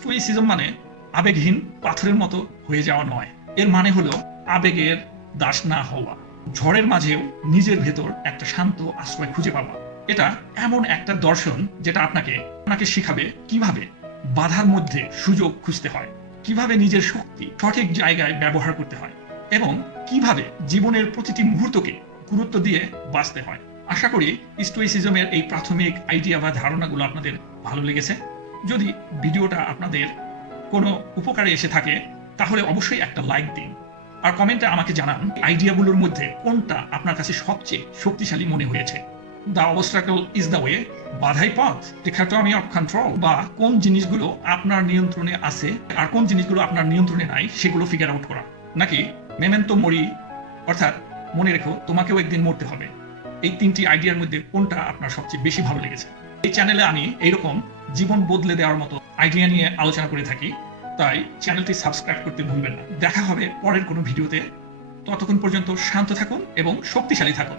Stoicism মানে আবেগহীন পাথরের মতো হয়ে যাওয়া নয়। এর মানে হলো আবেগের দাস না হওয়া। ঝড়ের মাঝেও নিজের ভেতর একটা শান্ত আশ্রয় খুঁজে পাওয়া। এটা এমন একটা দর্শন যেটা আপনাকে আপনাকে শিখাবে কীভাবে বাধার মধ্যে সুযোগ খুঁজতে হয়, কীভাবে নিজের শক্তি সঠিক জায়গায় ব্যবহার করতে হয় এবং কীভাবে জীবনের প্রতিটি মুহূর্তকে গুরুত্ব দিয়ে বাঁচতে হয়। আশা করি স্টোইসিজমের এই প্রাথমিক আইডিয়া বা ধারণাগুলো আপনাদের ভালো লেগেছে। যদি ভিডিওটা আপনাদের কোনো উপকারে এসে থাকে, তাহলে অবশ্যই একটা লাইক দিন। আর কমেন্টে আমাকে জানান আইডিয়াগুলোর মধ্যে কোনটা আপনার কাছে সবচেয়ে শক্তিশালী মনে হয়েছে। The obstacle is the way বাধাই পথ ডিখাটমি অফ কন্ট্রোল বা কোন জিনিসগুলো আপনার নিয়ন্ত্রণে আছে আর কোন জিনিসগুলো আপনার নিয়ন্ত্রণে নাই, সেগুলো ফিগার আউট করা। নাকি মেমেন্টো মরি অর্থাৎ মনে রেখো তোমাকেও একদিন মরতে হবে। এই তিনটি আইডিয়ার মধ্যে কোনটা আপনার সবচেয়ে বেশি ভালো লেগেছে? এই চ্যানেলে আমি এইরকম জীবন বদলে দেওয়ার মতো আইডিয়া নিয়ে আলোচনা করে থাকি। তাই চ্যানেলটি সাবস্ক্রাইব করতে ভুলবেন না। দেখা হবে পরের কোনো ভিডিওতে ততক্ষণ পর্যন্ত শান্ত থাকুন এবং শক্তিশালী থাকুন।